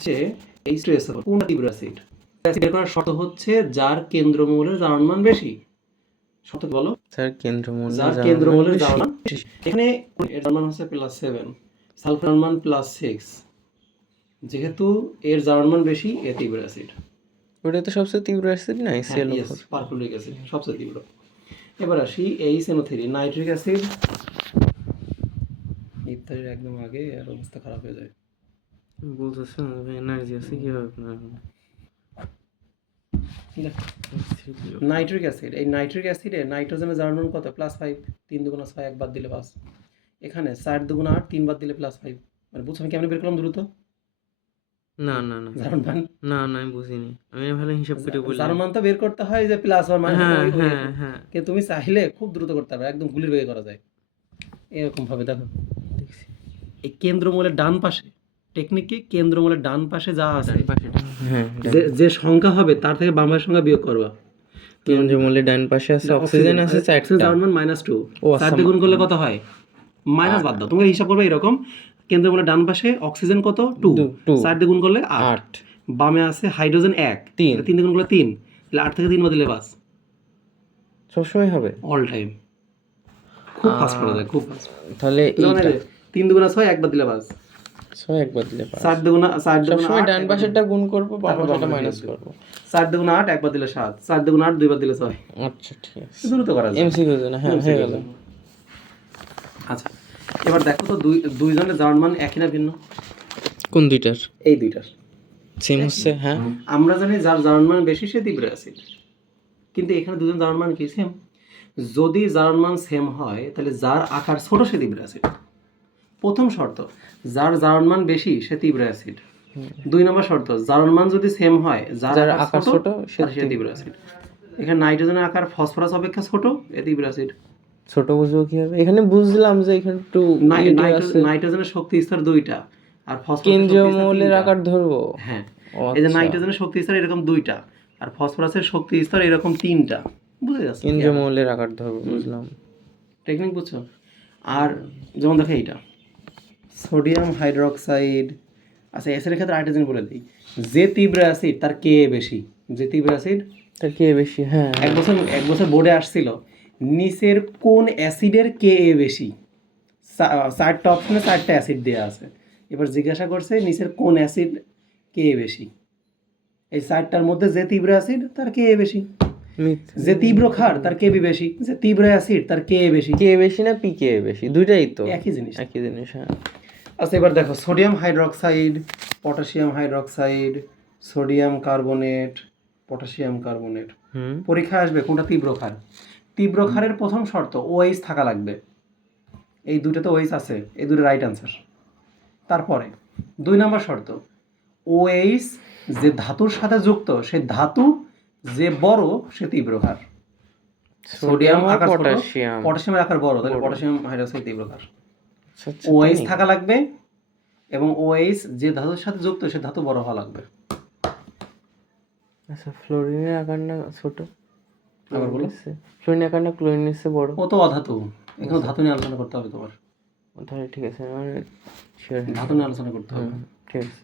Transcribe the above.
হচ্ছে H2SO4 কোনটা তীব্র অ্যাসিড? অ্যাসিড বের করার শর্ত হচ্ছে যার কেন্দ্রমূলের দ্রবণমান বেশি। শর্ত বলো। স্যার কেন্দ্রমূলের যার কেন্দ্রমূলের দ্রবণমান বেশি। এখানে এর দ্রবণমান হচ্ছে +7, সালফারের মান +6। যেহেতু এর দ্রবণমান বেশি, এ তীব্র অ্যাসিড। ওটা তো সবচেয়ে তীব্র অ্যাসিড না HCl4 পারফ্লুরিক অ্যাসিড সবচেয়ে তীব্র। এবার আসি HNO3 নাইট্রিক অ্যাসিড। ইফতারের একদম আগে আর অবস্থা খারাপ হয়ে যায়। বলতেছেন এনার্জি আছে কিভাবে আপনার নাইট্রিক অ্যাসিড, এই নাইট্রিক অ্যাসিডে নাইট্রোজেনের দ্রবণমান কত? +5। 3 × 6 1 বাদ দিলে 5। এখানে 4 × 8 3 বাদ দিলে +5। মানে বুঝছো আমি কেমনে বের করলাম দ্রুত? না না না দ্রবণমান না না আমি বুঝিনি, আমি ভালো হিসাব করে বললাম। দ্রবণমান তো বের করতে হয় যে +1 মানে হ্যাঁ হ্যাঁ হ্যাঁ, কিন্তু তুমি চাইলে খুব দ্রুত করতে পারবে, একদম গুলির বেগে করা যায় এরকম ভাবে। দেখো দেখছি এই কেন্দ্রমূলের ডান পাশে, টেকনিক কি, কেন্দ্রমূলের ডান পাশে যা আছে হ্যাঁ যে সংখ্যা হবে তার থেকে বাম পাশের সংখ্যা বিয়োগ করবা। কেন্দ্রমূলের ডান পাশে আছে অক্সিজেন আছে 4টা, দ্রবণমান -2। 4 দিয়ে গুণ করলে কত হয়? মাইনাস বাদ দাও, তোমরা হিসাব করবে এরকম। কেন্দ্রমূলের ডান পাশে অক্সিজেন কত? 2। 4 দিয়ে গুণ করলে 8। বামে আছে হাইড্রোজেন 1, 3 দিয়ে গুণ করলে 3, তাহলে 8 থেকে 3 বাদ দিলে 5। সবসময় হবে অল টাইম খুব ফাস্ট করা যায়, খুব ফাস্ট। তাহলে 3 2 6 1 বাদ দিলে 5, 6 1 বাদ দিলে 5। 4 2 4 2 সবসময় ডান পাশেরটা গুণ করব, বাম পাশেরটা মাইনাস করব। 4 2 8 1 বাদ দিলে 7, 4 2 8 2 বাদ দিলে 6। আচ্ছা ঠিক আছে, দ্রুত করা যায়। এমসিকিউ না, হ্যাঁ হয়ে গেল। আচ্ছা এবার দেখো তো দুইজনের দ্রবণমান একই না ভিন্ন? কোন দুইটার? এই দুইটার সেম হচ্ছে। হ্যাঁ আমরা জানি যার দ্রবণমান বেশি সে তীব্র অ্যাসিড, কিন্তু এখানে দুজন দ্রবণমান কি সেম? যদি দ্রবণমান সেম হয় তাহলে যার আকার ছোট সে তীব্র অ্যাসিড। প্রথম শর্ত যার দ্রবণমান বেশি সে তীব্র অ্যাসিড। 2 নম্বর শর্ত দ্রবণমান যদি সেম হয় যার আকার ছোট সে তীব্র অ্যাসিড। এখানে নাইট্রোজেনের আকার ফসফরাস অপেক্ষা ছোট, এ তীব্র অ্যাসিড। ছোট বুঝবো কিভাবে? এখানে বুঝলাম যে এখানে একটু নাইট্রোজেনের শক্তি স্তর 2টা আর ফসফরাসের কেন্দ্রীয় মৌলের আকার ধরবো। হ্যাঁ এই যে নাইট্রোজেনের শক্তি স্তর এরকম 2টা আর ফসফরাসের শক্তি স্তর এরকম 3টা। বুঝে যাচ্ছে? কেন্দ্রীয় মৌলের আকার ধরবো, বুঝলাম। টেকনিক বুঝছো? আর যেমন দেখো এইটা সোডিয়াম হাইড্রোক্সাইড। আচ্ছা অ্যাসিডের ক্ষেত্রে আরেকটা জিনিস বলে দিই, যে তীব্র অ্যাসিড তার কে বেশি। যে তীব্র অ্যাসিড তার কে বেশি। হ্যাঁ এক বছর বোর্ডে আসছিল নিচের কোন অ্যাসিডের কে বেশি। 4টা অপশনে 4টা অ্যাসিড দেওয়া আছে। এবার জিজ্ঞাসা করছে নিচের কোন অ্যাসিড কে বেশি। এই 4টার মধ্যে যে তীব্র অ্যাসিড তার কে বেশি, যে তীব্র ক্ষার তার কে বেশি, যে তীব্র অ্যাসিড তার কে বেশি। কে বেশি না পি কে বেশি? দুইটাই তো একই জিনিস। হ্যাঁ। আচ্ছা এবার দেখো sodium hydroxide, potassium hydroxide, sodium carbonate, potassium carbonate. পরীক্ষায় আসবে কোনটা তীব্র ক্ষার। তীব্র ক্ষারের প্রথম শর্ত OH থাকা লাগবে। এই দুটোতে OH আছে, এই দুটো রাইট অ্যান্সার। তারপরে 2 নম্বর শর্ত OH যে ধাতুর সাথে যুক্ত সে ধাতু যে বড় সে তীব্র ক্ষার। সোডিয়াম আকার ছোট, পটাশিয়ামের আকার বড়, তাহলে পটাশিয়াম হাইড্রোক্সাইড তীব্র ক্ষার। OH থাকা লাগবে এবং OH যে ধাতুর সাথে যুক্ত সে ধাতু বড় হওয়া লাগবে। আচ্ছা ফ্লোরিনের আকার না ছোট? আবার বলো। ফ্লোরিনের আকার না ক্লোরিনের চেয়ে বড়? ও তো অধাতু, এখানে ধাতু নিয়ে আলোচনা করতে হবে তোমার। তাহলে ঠিক আছে, ধাতু নিয়ে আলোচনা করতে হবে। ঠিক আছে।